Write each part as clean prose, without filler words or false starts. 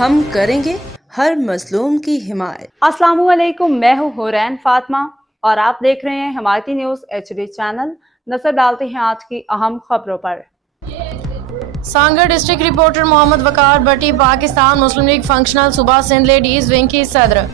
ہم کریں گے ہر مظلوم کی حمایت۔ السلام علیکم، میں ہوں حورین فاطمہ اور آپ دیکھ رہے ہیں حمایتی نیوز HD چینل۔ نظر ڈالتے ہیں آج کی اہم خبروں پر۔ سانگڑ ڈسٹرکٹ رپورٹر محمد وقار بٹی پاکستان مسلم لیگ فنکشنل صوبہ سندھ لیڈیز ونگ کی صدر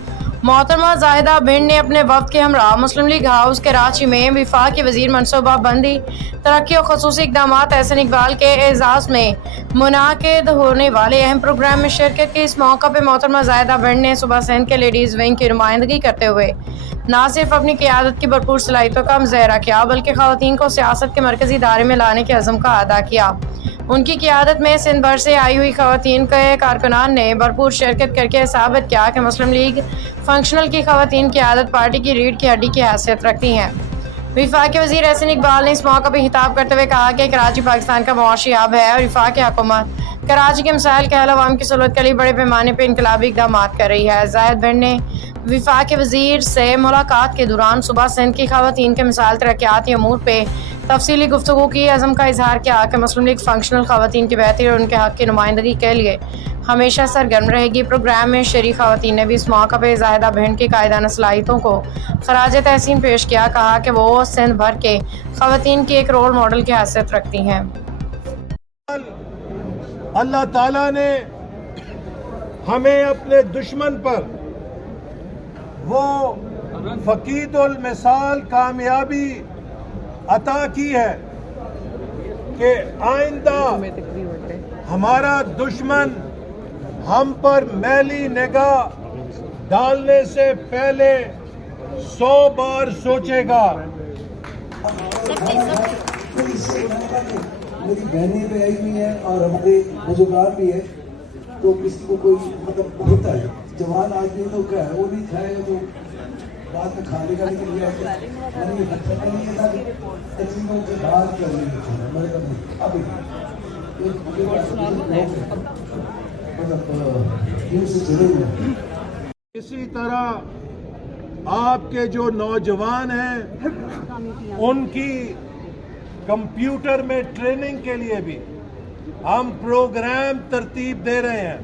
محترمہ زاہدہ بھنڈ نے اپنے وفد کے ہمراہ مسلم لیگ ہاؤس کراچی میں وفاقی وزیر منصوبہ بندی، ترقی اور خصوصی اقدامات احسن اقبال کے اعزاز میں منعقد ہونے والے اہم پروگرام میں شرکت کی۔ اس موقع پہ محترمہ زاہدہ بھنڈ نے صوبہ سندھ کے لیڈیز ونگ کی نمائندگی کرتے ہوئے نہ صرف اپنی قیادت کی بھرپور صلاحیتوں کا مظاہرہ کیا بلکہ خواتین کو سیاست کے مرکزی دائرے میں لانے کے عزم کا اعادہ کیا۔ ان کی قیادت میں سندھ بھر سے آئی ہوئی خواتین کے کارکنان نے بھرپور شرکت کر کے ثابت کیا کہ مسلم لیگ فنکشنل کی خواتین قیادت پارٹی کی ریڑھ کی ہڈی کی حیثیت رکھتی ہیں۔ وفاقی وزیر احسن اقبال نے اس موقع پہ خطاب کرتے ہوئے کہا کہ کراچی پاکستان کا معاشی ہب ہے اور وفاقی حکومت کراچی کے مسائل کے حل عوام کی سہولت کے لیے بڑے پیمانے پہ انقلابی اقدامات کر رہی ہے۔ زاہد بھنڈ نے وفاقی وزیر سے ملاقات کے دوران صوبہ سندھ کی خواتین کے مسائل ترقیاتی امور پہ تفصیلی گفتگو کی، عزم کا اظہار کیا کہ مسلم لیگ فنکشنل خواتین کی بہتری اور ان کے حق کی نمائندگی کے لیے ہمیشہ سرگرم رہے گی۔ پروگرام میں شریک خواتین نے بھی اس موقع پہ زاہدہ بھنڈ کی قائدانہ صلاحیتوں کو خراج تحسین پیش کیا، کہا کہ وہ سندھ بھر کے خواتین کی ایک رول ماڈل کی حیثیت رکھتی ہیں۔ اللہ تعالیٰ نے ہمیں اپنے دشمن پر وہ فقید المثال کامیابی عطا کی ہے کہ آئندہ ہمارا دشمن ہم پر میلی نگاہ ڈالنے سے پہلے 100 بار سوچے گا۔ میری بہنیں بھی آئی ہوئی ہیں اور ہمارے بزرگار بھی ہیں، تو کسی کو کوئی مطلب ہوتا ہے جوان آدمی تو کیا ہے وہ نہیں کھائے گا تو بعد میں کھانے کا لیکن یہ نہیں تھا کہ تقسیموں کے بعد کرنے ابھی مطلب سے جڑے ہوئے۔ اسی طرح آپ کے جو نوجوان ہیں ان کی کمپیوٹر میں ٹریننگ کے لیے بھی ہم پروگرام ترتیب دے رہے ہیں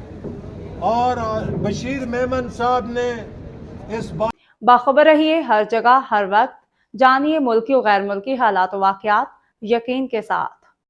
اور بشیر میمن صاحب نے اس بات باخبر رہیے ہر جگہ ہر وقت، جانیے ملکی و غیر ملکی حالات و واقعات یقین کے ساتھ۔